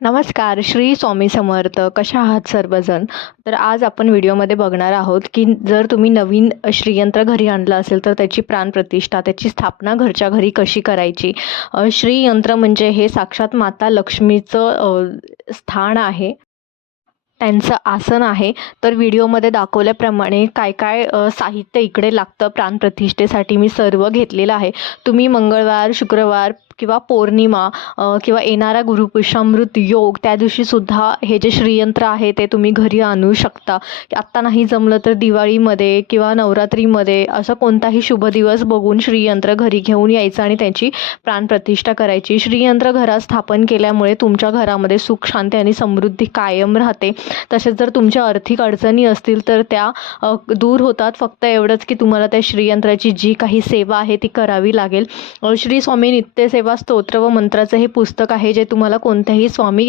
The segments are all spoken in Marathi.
नमस्कार श्री स्वामी समर्थ. कशा आहात सर्वजण? तर आज आपण व्हिडिओमध्ये बघणार आहोत की जर तुम्ही नवीन श्रीयंत्र घरी आणलं असेल तर त्याची प्राणप्रतिष्ठा त्याची स्थापना घरच्या घरी कशी करायची? श्रीयंत्र म्हणजे हे साक्षात माता लक्ष्मीचं स्थान आहे. त्यांचं आसन आहे. तर व्हिडिओमध्ये दाखवल्याप्रमाणे काय काय साहित्य इकडे लागतं प्राणप्रतिष्ठेसाठी मी सर्व घेतलेलं आहे. तुम्ही मंगळवार शुक्रवार किंवा पौर्णिमा किंवा येणारा गुरुपुषामृत योग त्या दिवशीसुद्धा हे जे श्रीयंत्र आहे ते तुम्ही घरी आणू शकता. आत्ता नाही जमलं तर दिवाळीमध्ये किंवा नवरात्रीमध्ये असं कोणताही शुभ दिवस बघून श्रीयंत्र घरी घेऊन यायचं आणि त्यांची प्राणप्रतिष्ठा करायची. श्रीयंत्र घरात स्थापन केल्यामुळे तुमच्या घरामध्ये सुख शांती आणि समृद्धी कायम राहते. तसेच जर तुमच्या आर्थिक अडचणी असतील तर त्या दूर होतात. फक्त एवढंच की तुम्हाला त्या श्रीयंत्राची जी काही सेवा आहे ती करावी लागेल. श्री स्वामी नित्यसेवा स्तोत्र व मंत्राचं हे पुस्तक आहे जे तुम्हाला कोणत्याही स्वामी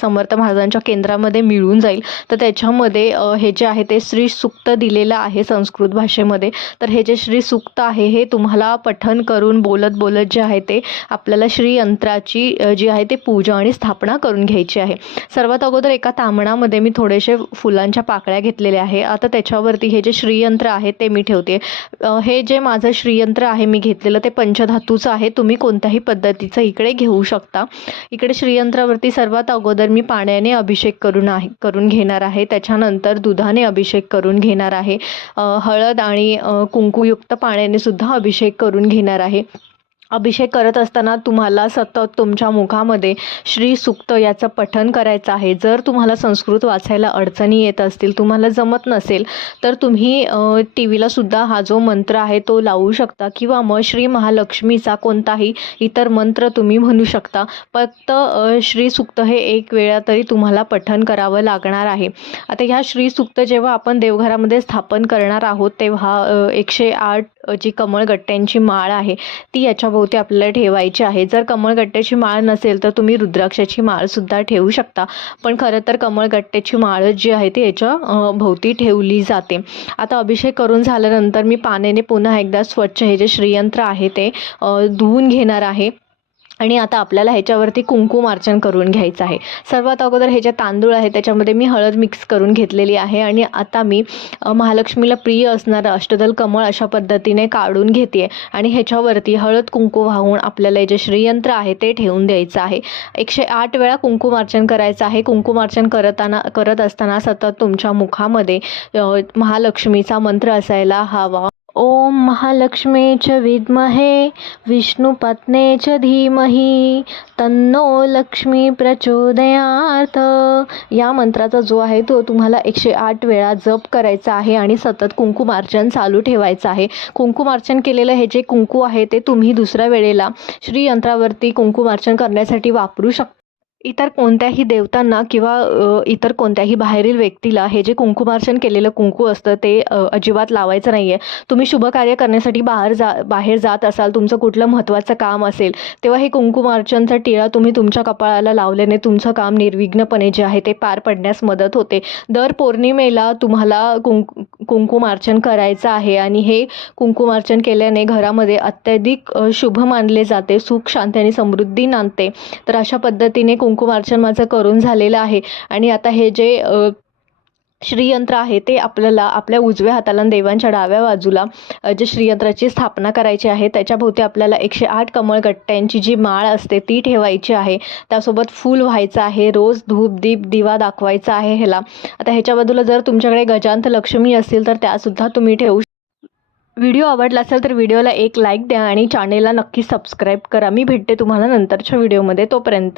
समर्थ महाराजांच्या केंद्रामध्ये मिळून जाईल. तर त्याच्यामध्ये हे जे आहे ते श्री सुक्त दिलेलं आहे संस्कृत भाषेमध्ये. तर हे जे श्री सुक्त आहे हे तुम्हाला पठन करून बोलत बोलत जे आहे ते आपल्याला श्रीयंत्राची जी आहे ते पूजा आणि स्थापना करून घ्यायची आहे. सर्वात अगोदर एका तांबणामध्ये मी थोडेसे फुलांच्या पाकळ्या घेतलेल्या आहे. आता त्याच्यावरती हे जे श्रीयंत्र आहे ते मी ठेवते. हे जे माझं श्रीयंत्र आहे मी घेतलेलं ते पंचधातूचं आहे. तुम्ही कोणत्याही पद्धतीचं इकडे घेऊ शकता. इकडे श्रीयंत्रावरती सर्वात अगोदर मी पाण्याने अभिषेक करून आहे करून घेणार आहे. त्याच्यानंतर दुधाने अभिषेक करून घेणार आहे. हळद आणि कुंकूयुक्त कुंकुयुक्त पाण्याने सुद्धा अभिषेक करून घेणार आहे. अभिषेक करत असताना तुम्हाला सतत तुमच्या मुखामध्ये श्री सुक्त याचं पठन करायचं आहे. जर तुम्हाला संस्कृत वाचायला अडचणी येत असतील तुम्हाला जमत नसेल तर तुम्ही टी व्हीला सुद्धा हा जो मंत्र आहे तो लावू शकता किंवा मग श्री महालक्ष्मीचा कोणताही इतर मंत्र तुम्ही म्हणू शकता. फक्त श्री सुक्त हे एक वेळा तरी तुम्हाला पठन करावं लागणार आहे. आता ह्या श्री सुक्त जेव्हा आपण देवघरामध्ये स्थापन करणार आहोत तेव्हा एकशे आठ जी कमळगट्ट्यांची माळ आहे ती याच्याभोवती आपल्याला ठेवायची आहे. जर कमळगट्ट्याची माळ नसेल तर तुम्ही रुद्राक्षाची माळसुद्धा ठेवू शकता. पण खरं तर कमळगट्ट्याची माळ जी आहे ती याच्या भोवती ठेवली जाते. आता अभिषेक करून झाल्यानंतर मी पाण्याने पुन्हा एकदा स्वच्छ हे जे श्रीयंत्र आहे ते धुवून घेणार आहे. आणि आता आपल्याला ह्याच्यावरती कुंकुमार्चन करून घ्यायचं आहे. सर्वात अगोदर हे जे तांदूळ आहे त्याच्यामध्ये मी हळद मिक्स करून घेतलेली आहे आणि आता मी महालक्ष्मीला प्रिय असणारं अष्टदल कमळ अशा पद्धतीने काढून घेते आणि ह्याच्यावरती हळद कुंकू वाहून आपल्याला हे जे श्रीयंत्र आहे ते ठेवून द्यायचं आहे. एकशे आठ वेळा कुंकुमार्चन करायचं आहे. कुंकुमार्चन करताना करत असताना सतत तुमच्या मुखामध्ये महालक्ष्मीचा मंत्र असायला हवा. ओम महालक्ष्मी च विद्महे विष्णुपत्ने च धीमही तन्नो लक्ष्मी प्रचोदयार्थ या मंत्राचा जो आहे तो तुम्हाला एकशे आठ वेळा जप करायचा आहे आणि सतत कुंकुमार्चन चालू ठेवायचं आहे. कुंकुमार्चन केलेलं हे जे कुंकू आहे ते तुम्ही दुसऱ्या वेळेला श्रीयंत्रावरती कुंकुमार्चन करण्यासाठी वापरू शकता. इतर कोणत्याही देवतांना किंवा इतर कोणत्याही बाहेरील व्यक्तीला हे जे कुंकुमार्चन केलेलं कुंकू असतं ते अजिबात लावायचं नाही आहे तुम्ही शुभ कार्य करण्यासाठी बाहेर जा बाहेर जात असाल तुमचं कुठलं महत्त्वाचं काम असेल तेव्हा हे कुंकुमार्चनचा टिळा तुम्ही तुमच्या कपाळाला लावल्याने तुमचं काम निर्विघ्नपणे जे आहे ते पार पडण्यास मदत होते. दर पौर्णिमेला तुम्हाला कुंकू कुंकुमार्चन करायचं आहे आणि हे कुंकुमार्चन केल्याने घरामध्ये अत्याधिक शुभ मानले जाते सुख शांती आणि समृद्धी नांदते. तर अशा पद्धतीने कुंकुमार्चन माझं करून झालेलं आहे. आणि आता हे जे श्रीयंत्र आहे ते आपल्याला आपल्या उजव्या हाताला देवांच्या डाव्या बाजूला जे श्रीयंत्राची स्थापना करायची आहे त्याच्याभोवती आपल्याला एकशे आठ कमळगट्ट्यांची जी माळ असते ती ठेवायची आहे. त्यासोबत फूल व्हायचं आहे रोज धूप दीप दिवा दाखवायचा आहे ह्याला. आता ह्याच्या बाजूला जर तुमच्याकडे गजांत लक्ष्मी असतील तर त्यासुद्धा तुम्ही ठेवू व्हिडिओ आवडला असेल तर व्हिडिओला एक लाईक द्या आणि चॅनेलला नक्की सबस्क्राईब करा. मी भेटते तुम्हाला नंतरच्या व्हिडिओमध्ये. तोपर्यंत.